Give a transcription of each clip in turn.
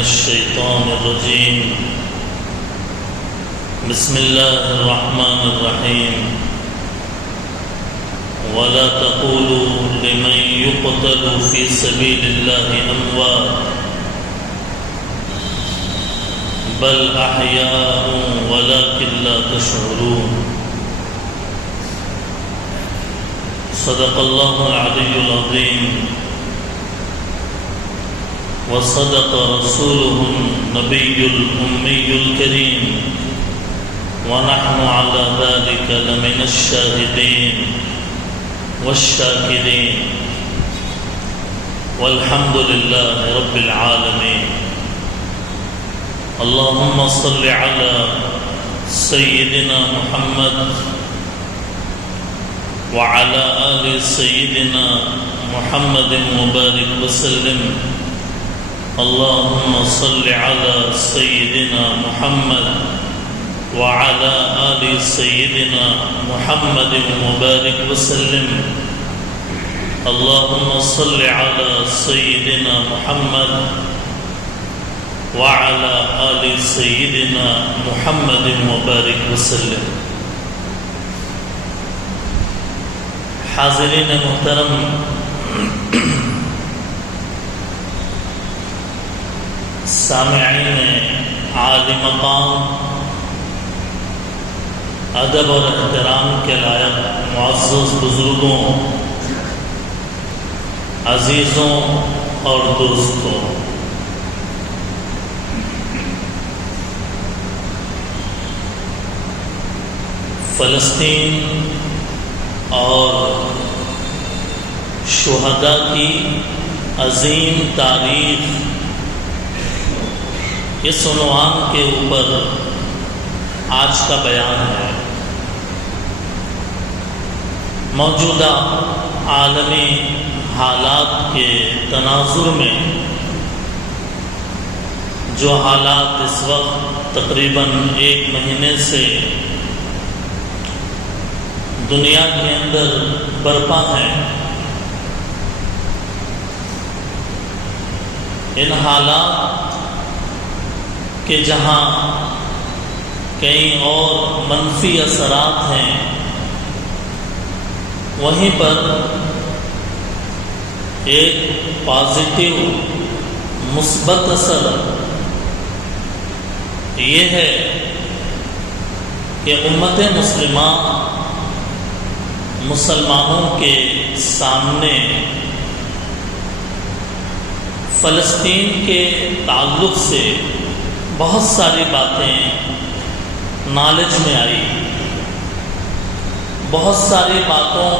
الشيطان الرجيم بسم الله الرحمن الرحيم ولا تقولوا لمن يقتل في سبيل الله أموات بل أحياء ولكن لا تشعرون صدق الله العلي العظيم وصدق رسوله النبي الأمي الكريم ونحن على ذلك لمن الشاهدين والشاكرين والحمد لله رب العالمين. اللهم صل على سيدنا محمد وعلى آل سيدنا محمد وبارك وسلم. اللهم صل على سيدنا محمد وعلى آل سيدنا محمد وبارك وسلم. اللهم صل على سيدنا محمد وعلى آل سيدنا محمد وبارك وسلم. حاضرین محترم، سامعین عالی مقام، ادب اور احترام کے لائق معزز بزرگوں، عزیزوں اور دوستوں، فلسطین اور شہداء کی عظیم تاریخ، اس عنوان کے اوپر آج کا بیان ہے. موجودہ عالمی حالات کے تناظر میں جو حالات اس وقت تقریباً 1 مہینے سے دنیا کے اندر برپا ہیں، ان حالات کہ جہاں کئی اور منفی اثرات ہیں، وہیں پر ایک پازیٹیو مثبت اثر یہ ہے کہ امت مسلمہ مسلمانوں کے سامنے فلسطین کے تعلق سے بہت ساری باتیں نالج میں آئی، بہت ساری باتوں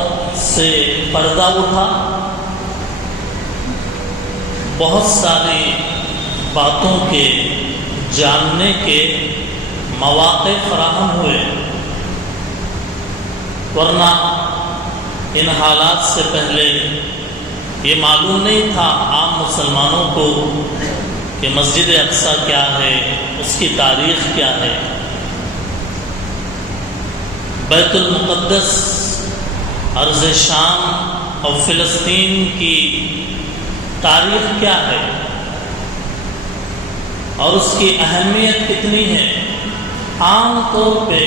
سے پردہ اٹھا، بہت ساری باتوں کے جاننے کے مواقع فراہم ہوئے. ورنہ ان حالات سے پہلے یہ معلوم نہیں تھا عام مسلمانوں کو کہ مسجد اقصیٰ کیا ہے، اس کی تاریخ کیا ہے، بیت المقدس، ارض شام اور فلسطین کی تاریخ کیا ہے اور اس کی اہمیت کتنی ہے. عام طور پہ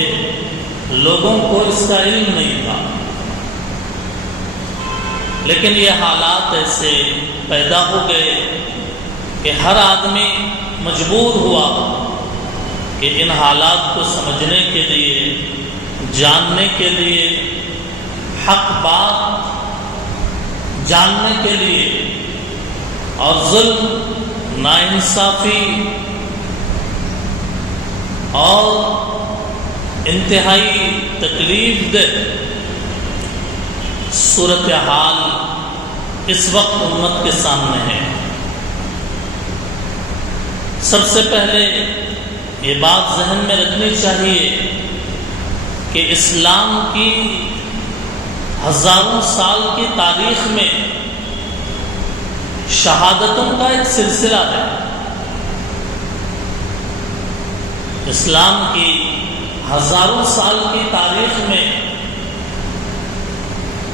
لوگوں کو اس کا علم نہیں تھا، لیکن یہ حالات ایسے پیدا ہو گئے کہ ہر آدمی مجبور ہوا کہ ان حالات کو سمجھنے کے لیے، جاننے کے لیے، حق بات جاننے کے لیے اور ظلم، ناانصافی اور انتہائی تکلیف دہ صورتحال اس وقت امت کے سامنے ہے. سب سے پہلے یہ بات ذہن میں رکھنی چاہیے کہ اسلام کی ہزاروں سال کی تاریخ میں شہادتوں کا ایک سلسلہ ہے. اسلام کی ہزاروں سال کی تاریخ میں،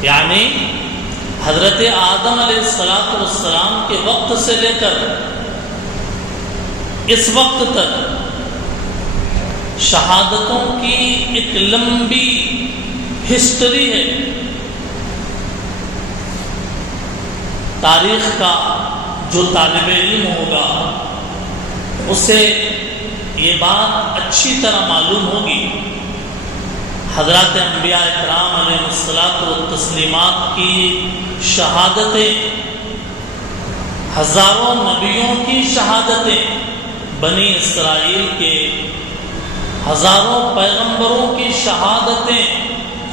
یعنی حضرت آدم علیہ السلام کے وقت سے لے کر اس وقت تک شہادتوں کی ایک لمبی ہسٹری ہے. تاریخ کا جو طالب علم ہوگا اسے یہ بات اچھی طرح معلوم ہوگی. حضرات انبیاء اکرام علیہ الصلوۃ والتسلیمات کی شہادتیں، ہزاروں نبیوں کی شہادتیں، بنی اسرائیل کے ہزاروں پیغمبروں کی شہادتیں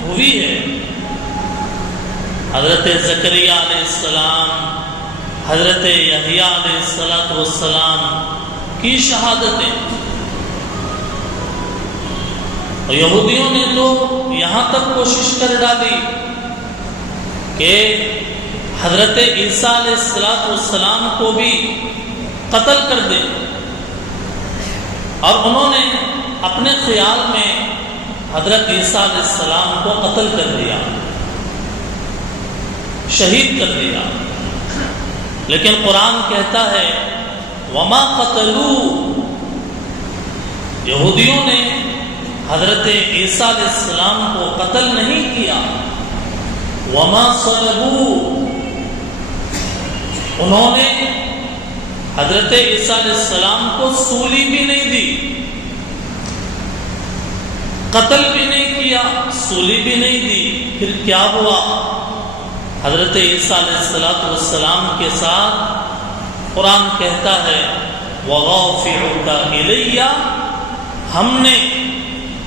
ہوئی ہے. حضرت زکریا علیہ السلام، حضرت یحییٰ علیہ السلام کی شہادتیں. یہودیوں نے تو یہاں تک کوشش کر ڈالی کہ حضرت عیسیٰ علیہ السلام کو بھی قتل کر دیں، اور انہوں نے اپنے خیال میں حضرت عیسیٰ علیہ السلام کو قتل کر دیا، شہید کر دیا. لیکن قرآن کہتا ہے وما قتلوا، یہودیوں نے حضرت عیسیٰ علیہ السلام کو قتل نہیں کیا. وما صلبوا، انہوں نے حضرت عیسیٰ علیہ السلام کو سولی بھی نہیں دی، قتل بھی نہیں کیا، سولی بھی نہیں دی. پھر کیا ہوا؟ حضرت عیسیٰ علیہ السلام کے ساتھ قرآن کہتا ہے وَرَافِعُكَ إِلَيَّ، ہم نے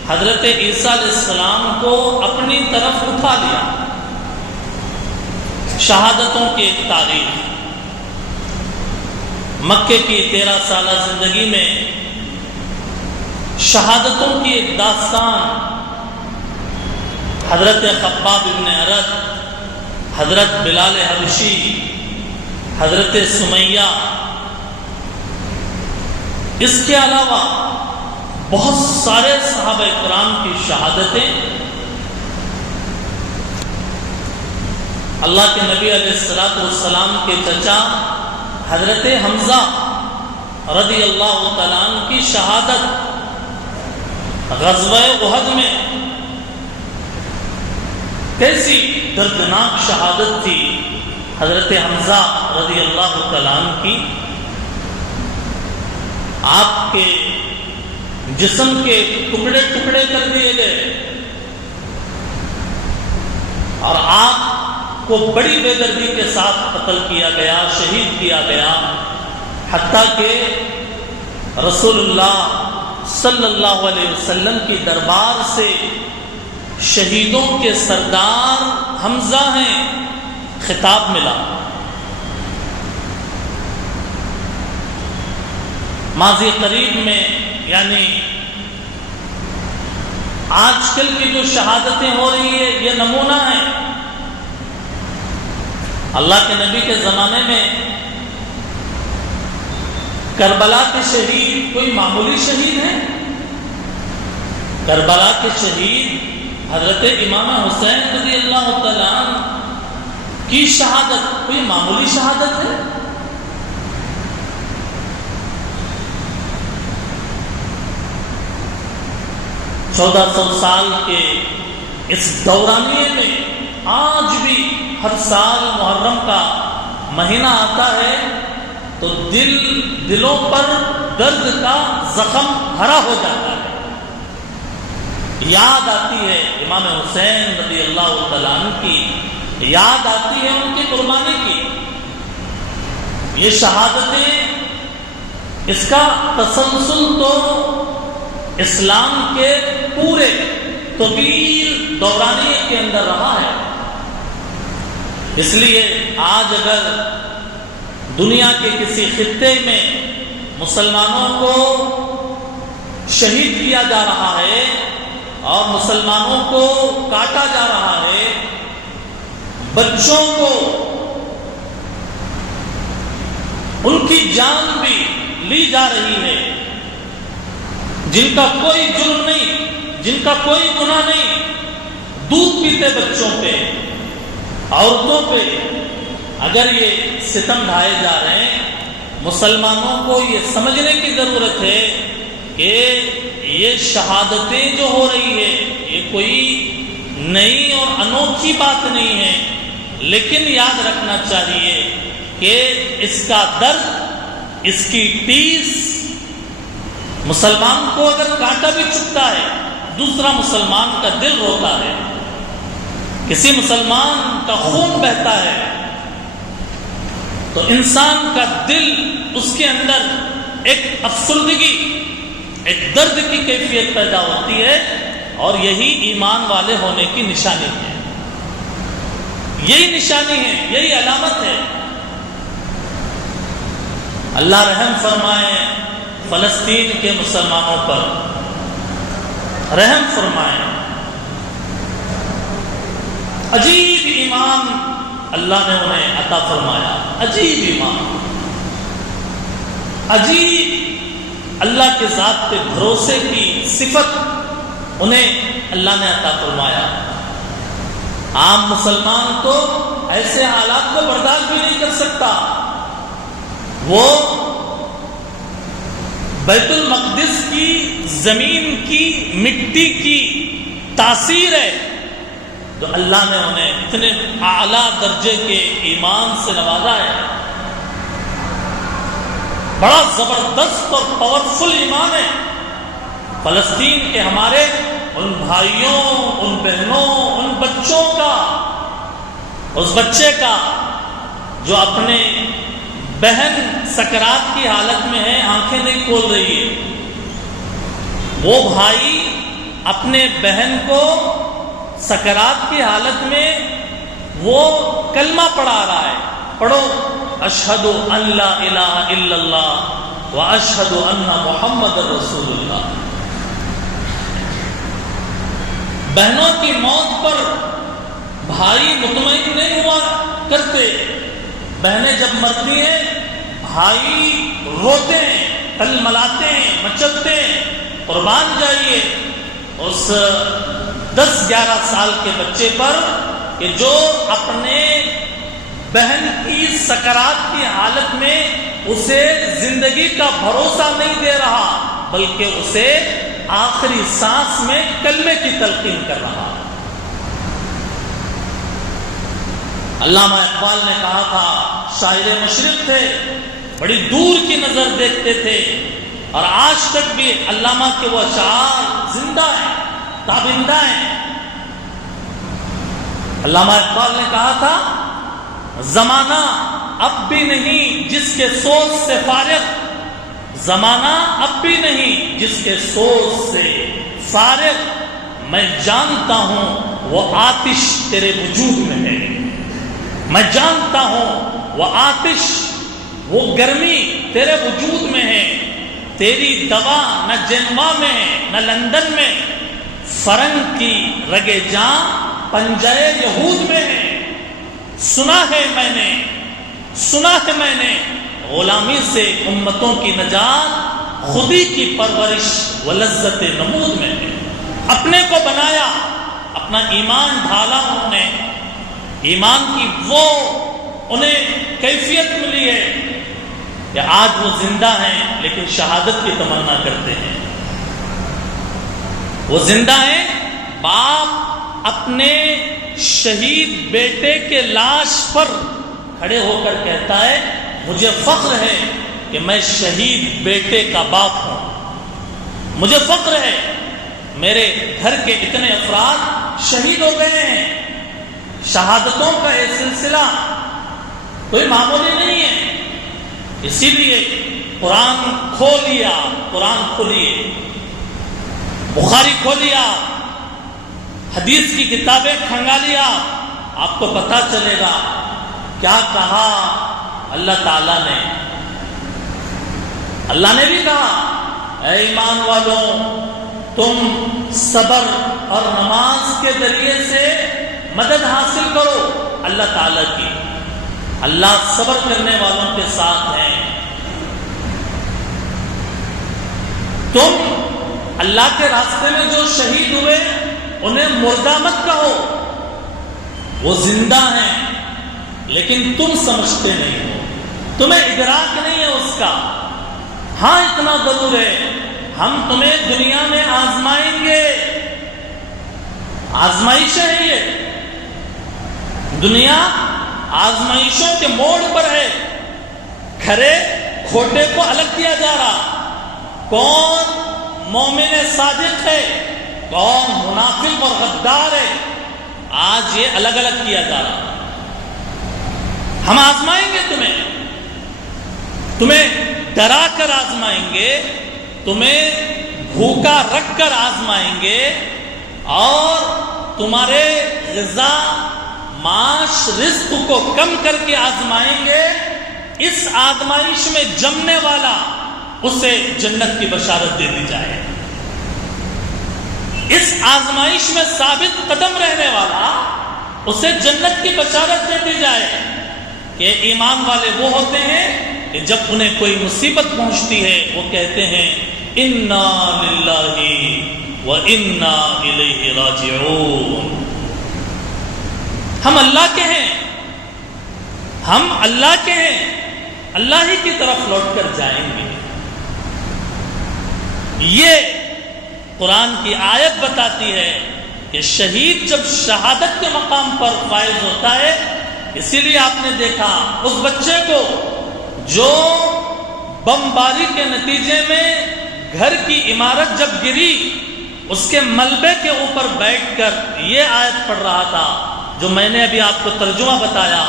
حضرت عیسیٰ علیہ السلام کو اپنی طرف اٹھا لیا. شہادتوں کی ایک تاریخ، مکے کی 13 سالہ زندگی میں شہادتوں کی ایک داستان. حضرت خباب بن ارد، حضرت بلال حبشی، حضرت سمیہ، اس کے علاوہ بہت سارے صحابہ کرام کی شہادتیں. اللہ کے نبی علیہ السلام کے چچا حضرت حمزہ رضی اللہ تعالیٰ عنہ کی شہادت غزوہ احد میں، کیسی دردناک شہادت تھی حضرت حمزہ رضی اللہ تعالیٰ عنہ کی. آپ کے جسم کے ٹکڑے ٹکڑے کر دیے گئے اور آپ کو بڑی بے دردی کے ساتھ قتل کیا گیا، شہید کیا گیا، حتیٰ کہ رسول اللہ صلی اللہ علیہ وسلم کی دربار سے شہیدوں کے سردار حمزہ ہیں خطاب ملا. ماضی قریب میں، یعنی آج کل کی جو شہادتیں ہو رہی ہے یہ نمونہ ہے. اللہ کے نبی کے زمانے میں کربلا کے شہید کوئی معمولی شہید ہیں؟ کربلا کے شہید حضرت امام حسین رضی اللہ تعالیٰ عنہ کی شہادت کوئی معمولی شہادت ہے؟ 1400 سال کے اس دورانیے میں آج بھی ہر سال محرم کا مہینہ آتا ہے تو دلوں پر درد کا زخم بھرا ہو جاتا ہے. یاد آتی ہے امام حسین رضی اللہ تعالیٰ عنہ کی، یاد آتی ہے ان کی قربانی کی. یہ شہادتیں، اس کا تسلسل تو اسلام کے پورے طویل دورانیے کے اندر رہا ہے. اس لیے آج اگر دنیا کے کسی خطے میں مسلمانوں کو شہید کیا جا رہا ہے اور مسلمانوں کو کاٹا جا رہا ہے، بچوں کو ان کی جان بھی لی جا رہی ہے، جن کا کوئی جرم نہیں، جن کا کوئی گناہ نہیں، دودھ پیتے بچوں پہ، عورتوں پہ اگر یہ ستم ڈھائے جا رہے ہیں مسلمانوں کو یہ سمجھنے کی ضرورت ہے کہ یہ شہادتیں جو ہو رہی ہے یہ کوئی نئی اور انوکھی بات نہیں ہے، لیکن یاد رکھنا چاہیے کہ اس کا درد، اس کی ٹیس مسلمان کو اگر کانٹا بھی چبھتا ہے، دوسرا مسلمان کا دل روتا ہے، کسی مسلمان کا خون بہتا ہے تو انسان کا دل، اس کے اندر ایک افسردگی، ایک درد کی کیفیت پیدا ہوتی ہے، اور یہی ایمان والے ہونے کی نشانی ہے، یہی نشانی ہے، یہی علامت ہے۔ اللہ رحم فرمائے فلسطین کے مسلمانوں پر، رحم فرمائے۔ عجیب ایمان اللہ نے انہیں عطا فرمایا، عجیب ایمان، عجیب اللہ کے ذات پہ بھروسے کی صفت انہیں اللہ نے عطا فرمایا۔ عام مسلمان تو ایسے حالات کو برداشت بھی نہیں کر سکتا۔ وہ بیت المقدس کی زمین کی مٹی کی تاثیر ہے، تو اللہ نے انہیں اتنے اعلیٰ درجے کے ایمان سے نوازا ہے، بڑا زبردست اور پاورفل ایمان ہے۔ فلسطین کے ہمارے ان بھائیوں، ان بہنوں، ان بچوں کا، اس بچے کا جو اپنے بہن سکرات کی حالت میں ہے، آنکھیں نہیں کھول رہی ہے، وہ بھائی اپنے بہن کو سکرات کی حالت میں وہ کلمہ پڑھا رہا ہے، پڑھو اشہد ان لا الہ الا اللہ واشہد ان محمد رسول اللہ۔ بہنوں کی موت پر بھائی مطمئن نہیں ہوا کرتے، بہنیں جب مرتی ہیں بھائی روتے ہیں، ٹلملاتے ہیں، مچلتے ہیں، قربان جائیے اس 10-11 سال کے بچے پر کہ جو اپنے بہن کی سکرات کی حالت میں اسے زندگی کا بھروسہ نہیں دے رہا، بلکہ اسے آخری سانس میں کلمے کی تلقین کر رہا۔ علامہ اقبال نے کہا تھا، شاعر مشرق تھے، بڑی دور کی نظر دیکھتے تھے، اور آج تک بھی علامہ کے وہ اشعار زندہ ہیں، تابندہ ہیں۔ علامہ اقبال نے کہا تھا، زمانہ اب بھی نہیں جس کے سوز سے فارغ، زمانہ اب بھی نہیں جس کے سوز سے فارغ، میں جانتا ہوں وہ آتش تیرے وجود میں ہے، میں جانتا ہوں وہ آتش، وہ گرمی تیرے وجود میں ہے، تیری دوا نہ جنوا میں ہے نہ لندن میں، فرنگ کی رگے جاں پنجہ یہود میں ہے، سنا ہے میں نے غلامی سے امتوں کی نجات، خودی کی پرورش و لذت نمود میں ہے۔ اپنے کو بنایا، اپنا ایمان ڈھالا انہوں نے، ایمان کی وہ انہیں کیفیت ملی ہے کہ آج وہ زندہ ہیں لیکن شہادت کی تمنا کرتے ہیں۔ وہ زندہ ہیں، باپ اپنے شہید بیٹے کے لاش پر کھڑے ہو کر کہتا ہے، مجھے فخر ہے کہ میں شہید بیٹے کا باپ ہوں، مجھے فخر ہے میرے گھر کے اتنے افراد شہید ہو گئے ہیں۔ شہادتوں کا یہ سلسلہ کوئی معمولی نہیں ہے، اسی لیے قرآن کھولیا، قرآن کھولیے، بخاری کھولیا، حدیث کی کتابیں کھنگالیا، آپ کو پتہ چلے گا کیا کہا اللہ تعالیٰ نے۔ اللہ نے بھی کہا، اے ایمان والوں، تم صبر اور نماز کے ذریعے سے مدد حاصل کرو اللہ تعالیٰ کی، اللہ صبر کرنے والوں کے ساتھ ہیں۔ تم اللہ کے راستے میں جو شہید ہوئے انہیں مردہ مت کہو، وہ زندہ ہیں لیکن تم سمجھتے نہیں ہو، تمہیں ادراک نہیں ہے اس کا. ہاں اتنا ضرور ہے ہم تمہیں دنیا میں آزمائیں گے. آزمائشیں ہیں یہ. دنیا آزمائشوں کے موڑ پر ہے. کھرے کھوٹے کو الگ کیا جا رہا. کون مومن صادق ہے, کون منافق اور غدار ہے, آج یہ الگ الگ کیا جا رہا. ہم آزمائیں گے تمہیں ڈرا کر آزمائیں گے, تمہیں بھوکا رکھ کر آزمائیں گے, اور تمہارے غذا معاش رزق کو کم کر کے آزمائیں گے. اس آزمائش میں جمنے والا اسے جنت کی بشارت دے دی جائے. اس آزمائش میں ثابت قدم رہنے والا اسے جنت کی بشارت دے دی جائے. کہ ایمان والے وہ ہوتے ہیں کہ جب انہیں کوئی مصیبت پہنچتی ہے وہ کہتے ہیں انا للہ و انا الیہ راجعون. ہم اللہ کے ہیں, ہم اللہ کے ہیں, اللہ ہی کی طرف لوٹ کر جائیں گے. یہ قرآن کی آیت بتاتی ہے کہ شہید جب شہادت کے مقام پر فائز ہوتا ہے, اسی لیے آپ نے دیکھا اس بچے کو جو بمباری کے نتیجے میں گھر کی عمارت جب گری, اس کے ملبے کے اوپر بیٹھ کر یہ آیت پڑھ رہا تھا جو میں نے ابھی آپ کو ترجمہ بتایا.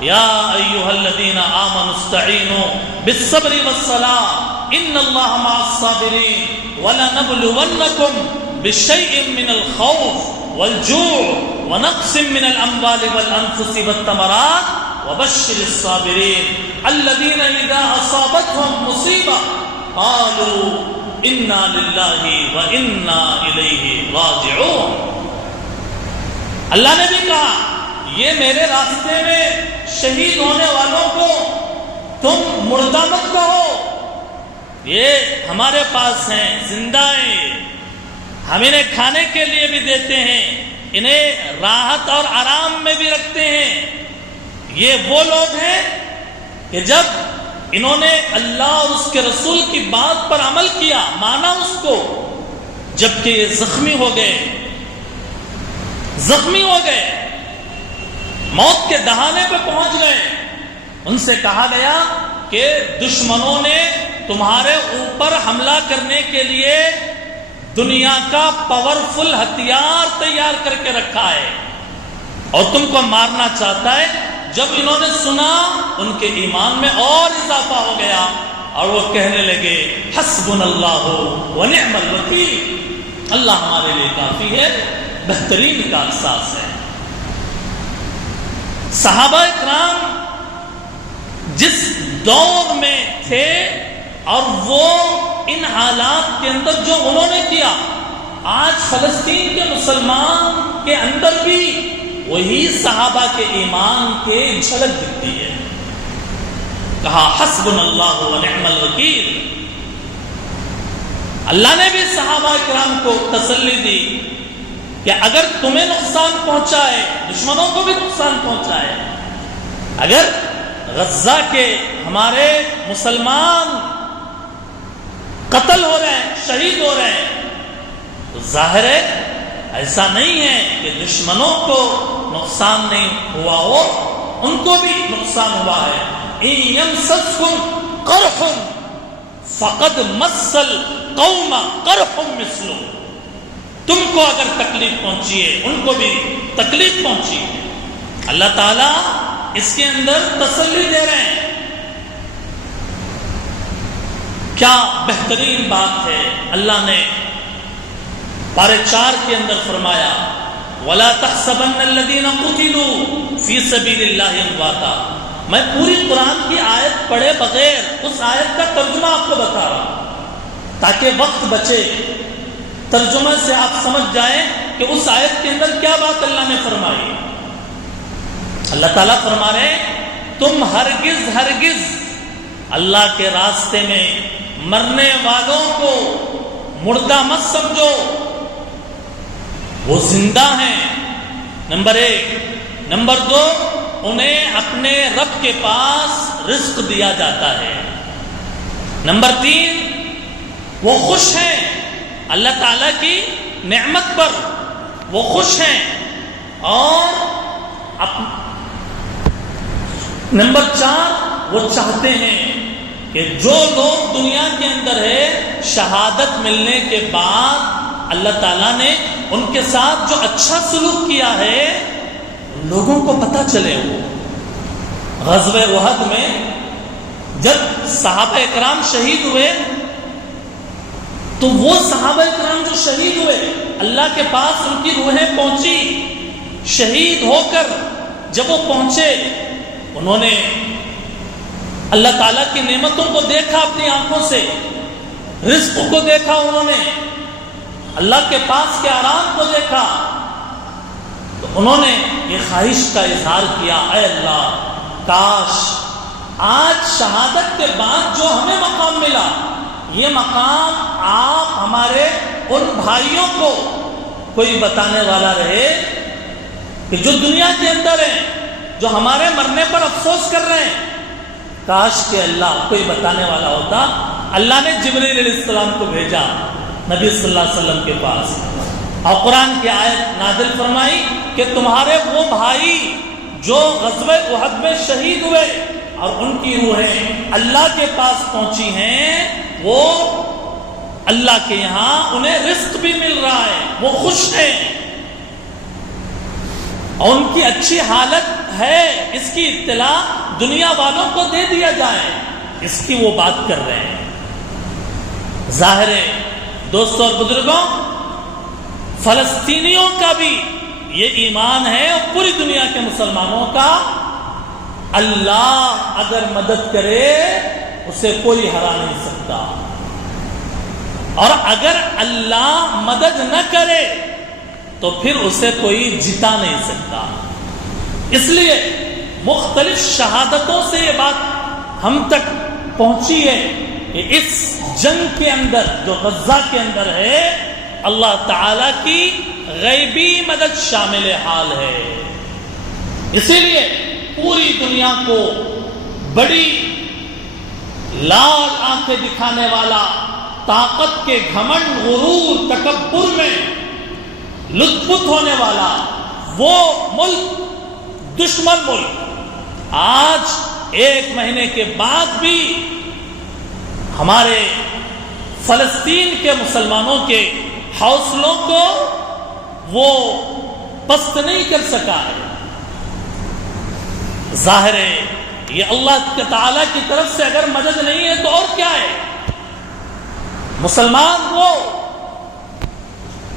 یا ایھا الذین آمنوا استعینوا بالصبر والصلاۃ ان اللہ مع الصابرین ولنبلونکم بشیء من الخوف والجوع ونقص من الاموال والانفس والثمرات وبشر الصابرین الذین اذا اصابتهم مصیبہ قالوا انا للہ وانا الیہ راجعون. اللہ نے بھی کہا یہ میرے راستے میں شہید ہونے والوں کو تم مردہ مت کہو, یہ ہمارے پاس ہیں, زندہ ہیں, ہم انہیں کھانے کے لیے بھی دیتے ہیں, انہیں راحت اور آرام میں بھی رکھتے ہیں. یہ وہ لوگ ہیں کہ جب انہوں نے اللہ اور اس کے رسول کی بات پر عمل کیا, مانا اس کو, جبکہ یہ زخمی ہو گئے, موت کے دہانے پہ پہنچ گئے. ان سے کہا گیا کہ دشمنوں نے تمہارے اوپر حملہ کرنے کے لیے دنیا کا پاورفل ہتھیار تیار کر کے رکھا ہے اور تم کو مارنا چاہتا ہے. جب انہوں نے سنا ان کے ایمان میں اور اضافہ ہو گیا اور وہ کہنے لگے حسبنا اللہ ونعم الوکیل, اللہ ہمارے لیے کافی ہے, بہترین کا احساس ہے. صحابہ کرام جس دور میں تھے اور وہ ان حالات کے اندر جو انہوں نے کیا, آج فلسطین کے مسلمان کے اندر بھی وہی صحابہ کے ایمان کے جھلک دکھتی ہے. کہا حسبنا اللہ ونعم الوکیل. اللہ نے بھی صحابہ کرام کو تسلی دی کہ اگر تمہیں نقصان پہنچا ہے, دشمنوں کو بھی نقصان پہنچا ہے, اگر غزہ کے ہمارے مسلمان قتل ہو رہے ہیں, شہید ہو رہے ہیں, تو ظاہر ہے ایسا نہیں ہے کہ دشمنوں کو نقصان نہیں ہوا ہو, ان کو بھی نقصان ہوا ہے. ان یمسسکم قرح فقد مس القوم قرح مثلہ. تم کو اگر تکلیف پہنچی ہے ان کو بھی تکلیف پہنچی ہے. اللہ تعالیٰ اس کے اندر تسلی دے رہے ہیں. کیا بہترین بات ہے. اللہ نے پارے 4 کے اندر فرمایا وَلَا تَحْسَبَنَّ الَّذِينَ قُتِلُوا فِي سَبِيلِ اللَّهِ أَمْوَاتًا. میں پوری قرآن کی آیت پڑھے بغیر اس آیت کا ترجمہ آپ کو بتا رہا ہوں تاکہ وقت بچے. ترجمہ سے آپ سمجھ جائیں کہ اس آیت کے اندر کیا بات اللہ نے فرمائی. اللہ تعالیٰ فرما رہے ہیں تم ہرگز اللہ کے راستے میں مرنے والوں کو مردہ مت سمجھو, وہ زندہ ہیں. نمبر 1. نمبر 2, انہیں اپنے رب کے پاس رزق دیا جاتا ہے۔ نمبر 3، وہ خوش ہیں اللہ تعالیٰ کی نعمت پر، وہ خوش ہیں۔ اور نمبر 4، وہ چاہتے ہیں کہ جو لوگ دنیا کے اندر ہے شہادت ملنے کے بعد اللہ تعالیٰ نے ان کے ساتھ جو اچھا سلوک کیا ہے لوگوں کو پتہ چلے۔ وہ غزوہ احد میں جب صحابہ اکرام شہید ہوئے تو وہ صحابہ اکرام جو شہید ہوئے اللہ کے پاس ان کی روحیں پہنچی، شہید ہو کر جب وہ پہنچے انہوں نے اللہ تعالیٰ کی نعمتوں کو دیکھا، اپنی آنکھوں سے رزق کو دیکھا، انہوں نے اللہ کے پاس کے آرام کو دیکھا، تو انہوں نے یہ خواہش کا اظہار کیا، اے اللہ کاش آج شہادت کے بعد جو ہمیں مقام ملا یہ مقام آپ ہمارے ان بھائیوں کو کوئی بتانے والا رہے کہ جو دنیا کے اندر ہیں، جو ہمارے مرنے پر افسوس کر رہے ہیں، کاش کہ اللہ کوئی بتانے والا ہوتا۔ اللہ نے جبرائیل علیہ السلام کو بھیجا نبی صلی اللہ علیہ وسلم کے پاس، اور قرآن کی آیت نازل فرمائی کہ تمہارے وہ بھائی جو غزوہ احد میں شہید ہوئے اور ان کی روحیں اللہ کے پاس پہنچی ہیں، وہ اللہ کے یہاں انہیں رزق بھی مل رہا ہے، وہ خوش ہیں اور ان کی اچھی حالت ہے، اس کی اطلاع دنیا والوں کو دے دیا جائے، اس کی وہ بات کر رہے ہیں۔ ظاہر ہے دوستوں اور بزرگوں، فلسطینیوں کا بھی یہ ایمان ہے اور پوری دنیا کے مسلمانوں کا، اللہ اگر مدد کرے اسے کوئی ہرا نہیں سکتا، اور اگر اللہ مدد نہ کرے تو پھر اسے کوئی جتا نہیں سکتا۔ اس لیے مختلف شہادتوں سے یہ بات ہم تک پہنچی ہے کہ اس جنگ کے اندر جو غزہ کے اندر ہے اللہ تعالی کی غیبی مدد شامل حال ہے۔ اسی لیے پوری دنیا کو بڑی لال آنکھیں دکھانے والا، طاقت کے گھمنڈ، غرور، تکبر میں لطف ہونے والا وہ ملک، دشمن ملک، آج 1 مہینے کے بعد بھی ہمارے فلسطین کے مسلمانوں کے حوصلوں کو وہ پست نہیں کر سکا ہے۔ ظاہر ہے یہ اللہ تعالیٰ کی طرف سے اگر مدد نہیں ہے تو اور کیا ہے؟ مسلمان وہ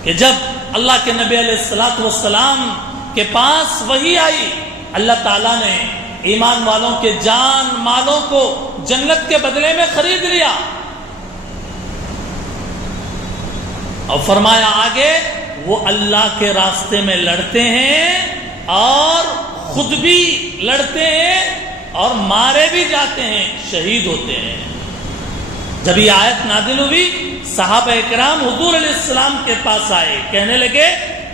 کہ جب اللہ کے نبی علیہ الصلوۃ والسلام کے پاس وحی آئی، اللہ تعالیٰ نے ایمان والوں کے جان مالوں کو جنت کے بدلے میں خرید لیا، اور فرمایا آگے وہ اللہ کے راستے میں لڑتے ہیں اور خود بھی لڑتے ہیں اور مارے بھی جاتے ہیں، شہید ہوتے ہیں۔ جب یہ آیت نازل ہوئی صحابہ اکرام حضور علیہ السلام کے پاس آئے، کہنے لگے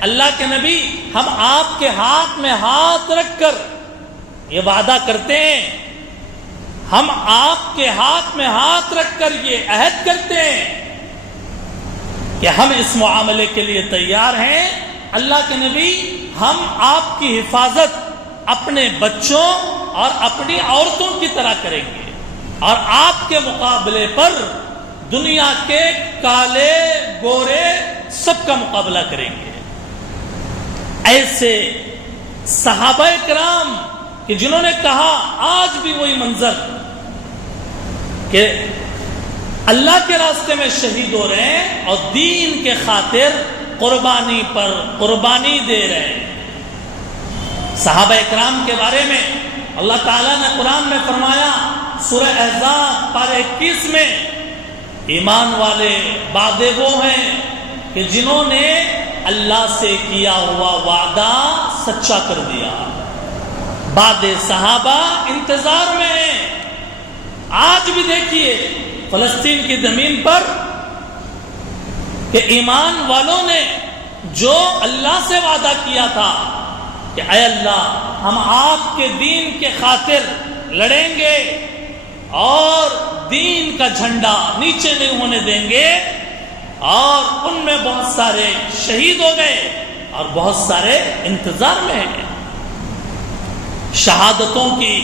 اللہ کے نبی ہم آپ کے ہاتھ میں ہاتھ رکھ کر یہ وعدہ کرتے ہیں، ہم آپ کے ہاتھ میں ہاتھ رکھ کر یہ عہد کرتے ہیں کہ ہم اس معاملے کے لیے تیار ہیں، اللہ کے نبی ہم آپ کی حفاظت اپنے بچوں اور اپنی عورتوں کی طرح کریں گے، اور آپ کے مقابلے پر دنیا کے کالے گورے سب کا مقابلہ کریں گے۔ ایسے صحابہ کرام کہ جنہوں نے کہا، آج بھی وہی منظر کہ اللہ کے راستے میں شہید ہو رہے ہیں اور دین کے خاطر قربانی پر قربانی دے رہے ہیں۔ صحابہ اکرام کے بارے میں اللہ تعالیٰ نے قرآن میں فرمایا، سورہ احزاب پارہ 21 میں، ایمان والے وعدے وہ ہیں کہ جنہوں نے اللہ سے کیا ہوا وعدہ سچا کر دیا۔ بعد صحابہ انتظار میں ہیں۔ آج بھی دیکھیے فلسطین کی زمین پر کہ ایمان والوں نے جو اللہ سے وعدہ کیا تھا کہ اے اللہ ہم آپ کے دین کے خاطر لڑیں گے اور دین کا جھنڈا نیچے نہیں ہونے دیں گے، اور ان میں بہت سارے شہید ہو گئے اور بہت سارے انتظار میں ہیں، شہادتوں کی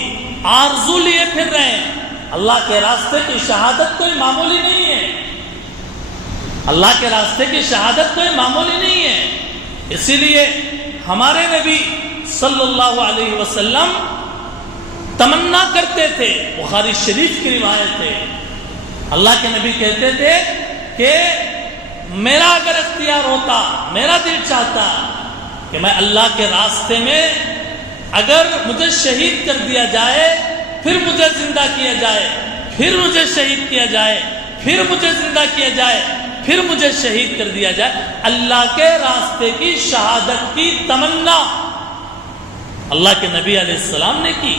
آرزو لیے پھر رہے ہیں۔ اللہ کے راستے کی شہادت کوئی معمولی نہیں ہے، اللہ کے راستے کی شہادت کوئی معمولی نہیں ہے۔ اسی لیے ہمارے نبی صلی اللہ علیہ وسلم تمنا کرتے تھے، بخاری شریف کی روایت ہے، اللہ کے نبی کہتے تھے کہ میرا اگر اختیار ہوتا، میرا دل چاہتا کہ میں اللہ کے راستے میں اگر مجھے شہید کر دیا جائے، پھر مجھے زندہ کیا جائے، پھر مجھے شہید کیا جائے، پھر مجھے زندہ کیا جائے، پھر مجھے شہید کر دیا جائے، اللہ کے راستے کی شہادت کی تمنا اللہ کے نبی علیہ السلام نے کی۔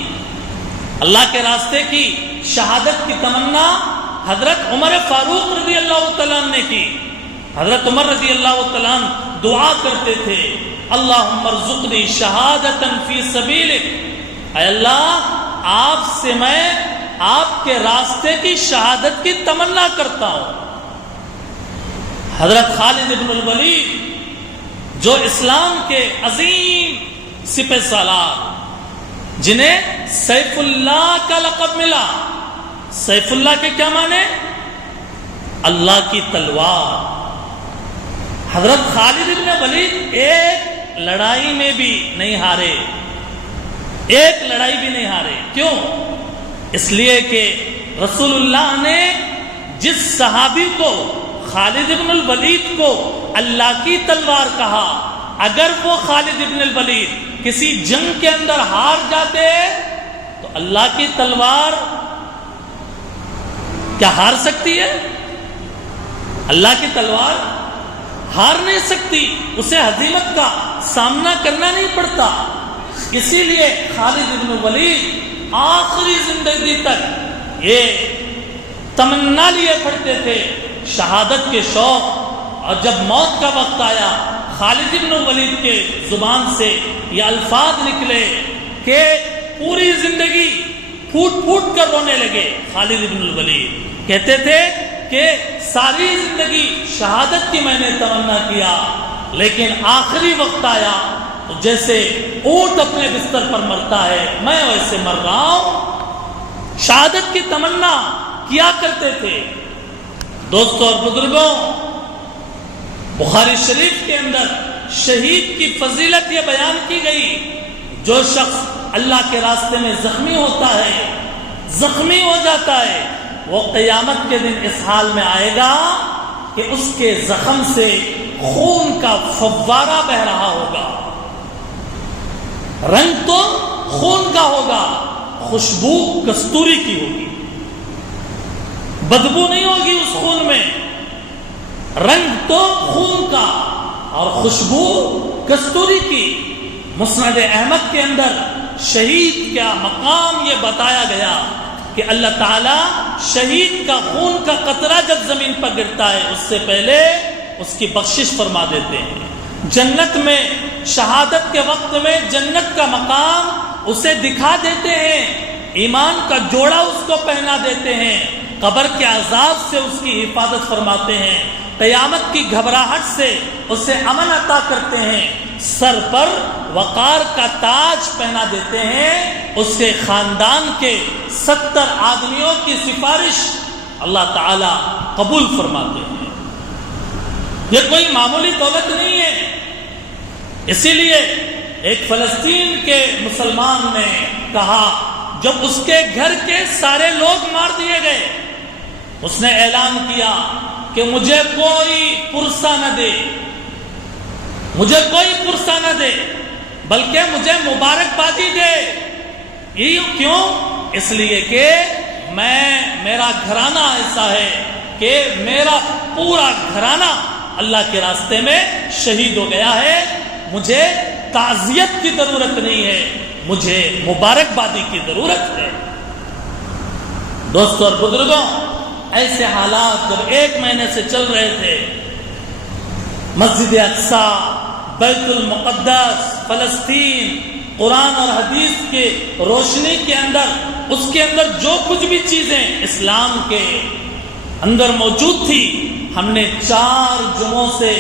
اللہ کے راستے کی شہادت کی تمنا حضرت عمر فاروق رضی اللہ تعالیٰ عنہ نے کی۔ حضرت عمر رضی اللہ تعالیٰ عنہ دعا کرتے تھے، اللہم ارزقنی شہادتا فی سبیلک، اے اللہ آپ سے میں آپ کے راستے کی شہادت کی تمنا کرتا ہوں۔ حضرت خالد بن الولید جو اسلام کے عظیم سپہ سالار، جنہیں سیف اللہ کا لقب ملا، سیف اللہ کے کیا معنی؟ اللہ کی تلوار۔ حضرت خالد بن ولید ایک لڑائی میں بھی نہیں ہارے، ایک لڑائی بھی نہیں ہارے۔ کیوں؟ اس لیے کہ رسول اللہ نے جس صحابی کو، خالد بن الولید کو اللہ کی تلوار کہا، اگر وہ خالد بن الولید کسی جنگ کے اندر ہار جاتے تو اللہ کی تلوار کیا ہار سکتی ہے؟ اللہ کی تلوار ہار نہیں سکتی، اسے ہزیمت کا سامنا کرنا نہیں پڑتا۔ اسی لیے خالد بن ولید آخری زندگی تک یہ تمنا لیے پڑھتے تھے شہادت کے شوق، اور جب موت کا وقت آیا خالد بن ولید کے زبان سے یہ الفاظ نکلے کہ پوری زندگی پھوٹ پھوٹ کر رونے لگے۔ خالد بن الولید کہتے تھے کہ ساری زندگی شہادت کی میں نے تمنا کیا، لیکن آخری وقت آیا تو جیسے اونٹ اپنے بستر پر مرتا ہے میں ویسے مر رہا ہوں۔ شہادت کی تمنا کیا کرتے تھے۔ دوستوں اور بزرگوں، بخاری شریف کے اندر شہید کی فضیلت یہ بیان کی گئی، جو شخص اللہ کے راستے میں زخمی ہوتا ہے، زخمی ہو جاتا ہے، وہ قیامت کے دن اس حال میں آئے گا کہ اس کے زخم سے خون کا فوارہ بہ رہا ہوگا۔ رنگ تو خون کا ہوگا، خوشبو کستوری کی ہوگی، بدبو نہیں ہوگی اس خون میں، رنگ تو خون کا اور خوشبو کستوری کی۔ مسند احمد کے اندر شہید کا مقام یہ بتایا گیا کہ اللہ تعالیٰ شہید کا خون کا قطرہ جب زمین پر گرتا ہے اس سے پہلے اس کی بخشش فرما دیتے ہیں۔ جنت میں شہادت کے وقت میں جنت کا مقام اسے دکھا دیتے ہیں، ایمان کا جوڑا اس کو پہنا دیتے ہیں، قبر کے عذاب سے اس کی حفاظت فرماتے ہیں، قیامت کی گھبراہٹ سے اسے امن عطا کرتے ہیں، سر پر وقار کا تاج پہنا دیتے ہیں، اس کے خاندان کے 70 آدمیوں کی سفارش اللہ تعالی قبول فرماتے ہیں۔ یہ کوئی معمولی دولت نہیں ہے۔ اسی لیے ایک فلسطین کے مسلمان نے کہا جب اس کے گھر کے سارے لوگ مار دیے گئے، اس نے اعلان کیا کہ مجھے کوئی پرسہ نہ دے، مجھے کوئی پرسہ نہ دے، بلکہ مجھے مبارکبادی دے۔ یہ کیوں؟ اس لیے کہ میرا گھرانہ ایسا ہے کہ میرا پورا گھرانہ اللہ کے راستے میں شہید ہو گیا ہے، مجھے تعزیت کی ضرورت نہیں ہے، مجھے مبارکبادی کی ضرورت ہے۔ دوستوں اور بزرگوں، ایسے حالات جب 1 مہینے سے چل رہے تھے، مسجد اقصی بیت المقدس، فلسطین، قرآن اور حدیث کے روشنی کے اندر اس کے اندر جو کچھ بھی چیزیں اسلام کے اندر موجود تھی، ہم نے 4 جمعوں سے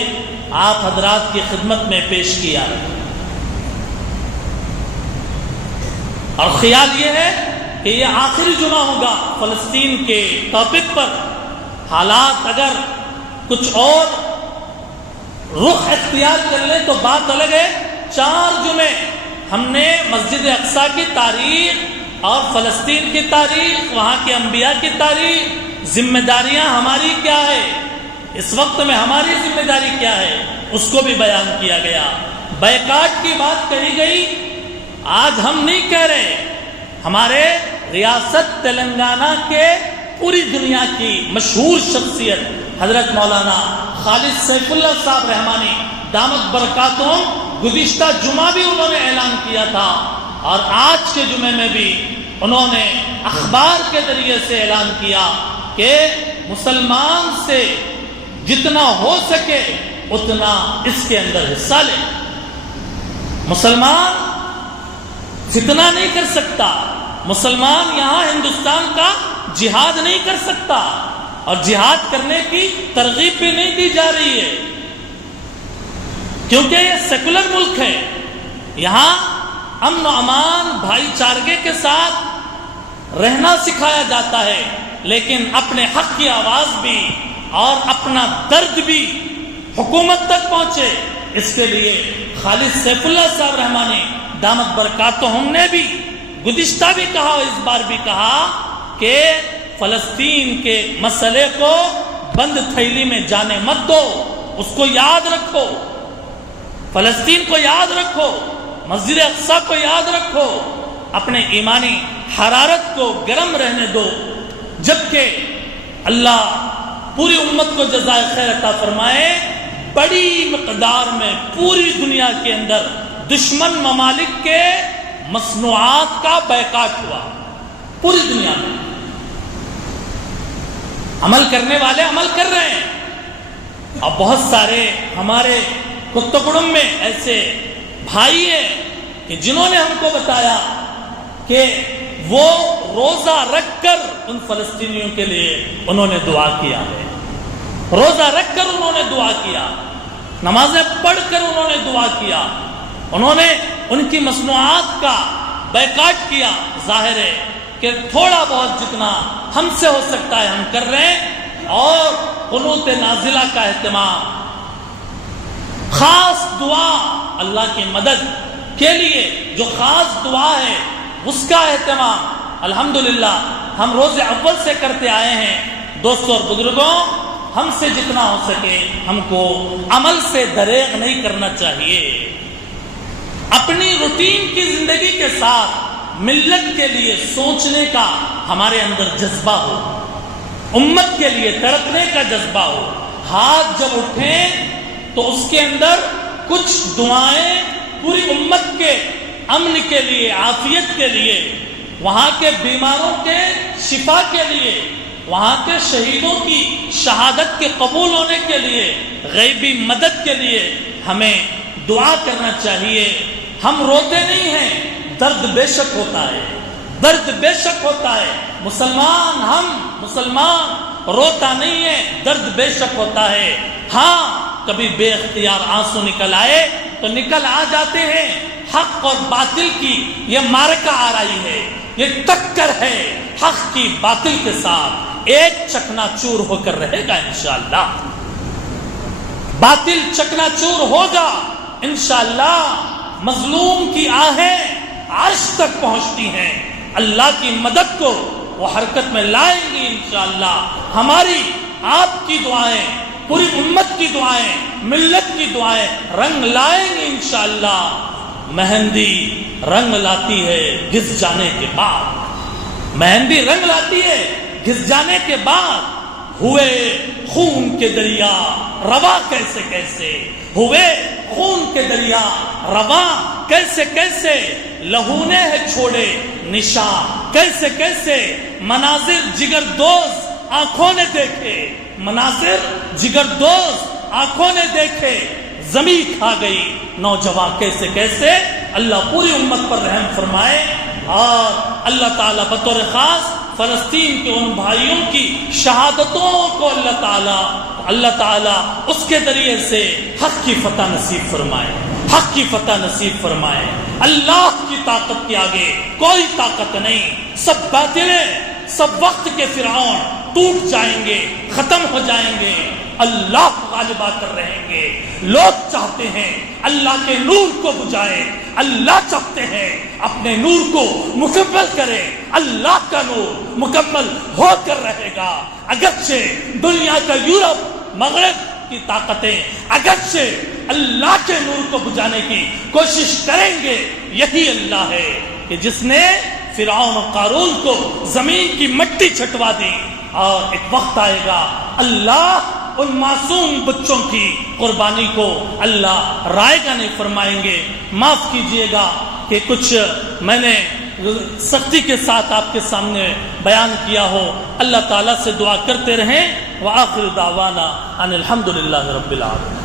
آپ حضرات کی خدمت میں پیش کیا، اور خیال یہ ہے کہ یہ آخری جمعہ ہوگا فلسطین کے ٹاپک پر۔ حالات اگر کچھ اور رخ اختیار کر لیں تو بات الگ ہے۔ 4 جمعے ہم نے مسجد اقصیٰ کی تاریخ اور فلسطین کی تاریخ، وہاں کے انبیاء کی تاریخ، ذمہ داریاں ہماری کیا ہے، اس وقت میں ہماری ذمہ داری کیا ہے، اس کو بھی بیان کیا گیا۔ بائیکاٹ کی بات کہی گئی، آج ہم نہیں کہہ رہے، ہمارے ریاست تلنگانہ کے پوری دنیا کی مشہور شخصیت حضرت مولانا خالد سیف اللہ صاحب رحمانی دامت برکاتہم، گزشتہ جمعہ بھی انہوں نے اعلان کیا تھا، اور آج کے جمعے میں بھی انہوں نے اخبار کے ذریعے سے اعلان کیا کہ مسلمان سے جتنا ہو سکے اتنا اس کے اندر حصہ لے۔ مسلمان فتنہ نہیں کر سکتا، مسلمان یہاں ہندوستان کا جہاد نہیں کر سکتا، اور جہاد کرنے کی ترغیب بھی نہیں دی جا رہی ہے، کیونکہ یہ سیکولر ملک ہے، یہاں امن و امان بھائی چارگی کے ساتھ رہنا سکھایا جاتا ہے، لیکن اپنے حق کی آواز بھی اور اپنا درد بھی حکومت تک پہنچے، اس کے لیے خالد سیف اللہ صاحب رحمانی دامت برکاتہم نے بھی گزشتہ بھی کہا اور اس بار بھی کہا کہ فلسطین کے مسئلے کو بند تھیلی میں جانے مت دو، اس کو یاد رکھو، فلسطین کو یاد رکھو، مسجد اقصیٰ کو یاد رکھو، اپنے ایمانی حرارت کو گرم رہنے دو، جبکہ اللہ پوری امت کو جزائے خیر عطا فرمائے۔ بڑی مقدار میں پوری دنیا کے اندر دشمن ممالک کے مصنوعات کا بائیکاٹ ہوا، پوری دنیا میں عمل کرنے والے عمل کر رہے ہیں، اور بہت سارے ہمارے کتکڑم میں ایسے بھائی ہیں کہ جنہوں نے ہم کو بتایا کہ وہ روزہ رکھ کر ان فلسطینیوں کے لیے انہوں نے دعا کیا ہے، روزہ رکھ کر انہوں نے دعا کیا، نمازیں پڑھ کر انہوں نے دعا کیا، انہوں نے ان کی مصنوعات کا بائیکاٹ کیا۔ ظاہر ہے کہ تھوڑا بہت جتنا ہم سے ہو سکتا ہے ہم کر رہے ہیں، اور قنوت نازلہ کا اہتمام، خاص دعا اللہ کی مدد کے لیے جو خاص دعا ہے اس کا اہتمام الحمدللہ ہم روز اول سے کرتے آئے ہیں۔ دوستوں اور بزرگوں، ہم سے جتنا ہو سکے ہم کو عمل سے دریغ نہیں کرنا چاہیے، اپنی روٹین کی زندگی کے ساتھ ملت کے لیے سوچنے کا ہمارے اندر جذبہ ہو، امت کے لیے تڑپنے کا جذبہ ہو، ہاتھ جب اٹھیں تو اس کے اندر کچھ دعائیں پوری امت کے امن کے لیے، عافیت کے لیے، وہاں کے بیماروں کے شفا کے لیے، وہاں کے شہیدوں کی شہادت کے قبول ہونے کے لیے، غیبی مدد کے لیے ہمیں دعا کرنا چاہیے۔ ہم روتے نہیں ہیں، درد بے شک ہوتا ہے، درد بے شک ہوتا ہے، مسلمان روتا نہیں ہے، درد بے شک ہوتا ہے۔ ہاں کبھی بے اختیار آنسو نکل آئے تو نکل آ جاتے ہیں، حق اور باطل کی یہ معرکہ آ رہی ہے، یہ ٹکر ہے حق کی باطل کے ساتھ، ایک چکنا چور ہو کر رہے گا انشاءاللہ، باطل چکنا چور ہوگا انشاءاللہ، مظلوم کی آہیں عرش تک پہنچتی ہیں، اللہ کی مدد کو وہ حرکت میں لائیں گی انشاءاللہ۔ ہماری آپ کی دعائیں، پوری امت کی دعائیں، ملت کی دعائیں رنگ لائیں گی انشاءاللہ۔ مہندی رنگ لاتی ہے گھس جانے کے بعد، مہندی رنگ لاتی ہے گھس جانے کے بعد، ہوئے خون کے دریا رواں کیسے کیسے، ہوئے خون کے دریا رواں کیسے کیسے، لہو نے ہے چھوڑے نشان کیسے کیسے، مناظر جگر دوز آنکھوں نے دیکھے، مناظر جگر دوز آنکھوں نے دیکھے، زمین کھا گئی۔ نوجوان کیسے کیسے اللہ پوری امت پر رحم فرمائے، اور اللہ تعالیٰ بطور خاص فلسطین کے ان بھائیوں کی شہادتوں کو اللہ تعالیٰ اس کے ذریعے سے حق کی فتح نصیب فرمائے، حق کی فتح نصیب فرمائے۔ اللہ کی طاقت کے آگے کوئی طاقت نہیں، سب باطلیں، سب وقت کے فرعون ٹوٹ جائیں گے، ختم ہو جائیں گے، اللہ غالب آ کر رہیں گے۔ لوگ چاہتے ہیں اللہ کے نور کو بجھائے، اللہ چاہتے ہیں اپنے نور کو مکمل کرے، اللہ کا نور مکمل ہو کر رہے گا۔ اگرچہ دنیا کا یورپ مغرب کی طاقتیں اگرچہ اللہ کے نور کو بجھانے کی کوشش کریں گے، یہی اللہ ہے کہ جس نے فرعون و قارون کو زمین کی مٹی چھٹوا دی، اور ایک وقت آئے گا اللہ ان معصوم بچوں کی قربانی کو اللہ رائے گا نہیں فرمائیں گے۔ معاف کیجئے گا کہ کچھ میں نے سختی کے ساتھ آپ کے سامنے بیان کیا ہو۔ اللہ تعالیٰ سے دعا کرتے رہیں، وآخر دعوانا ان الحمدللہ رب العالمین۔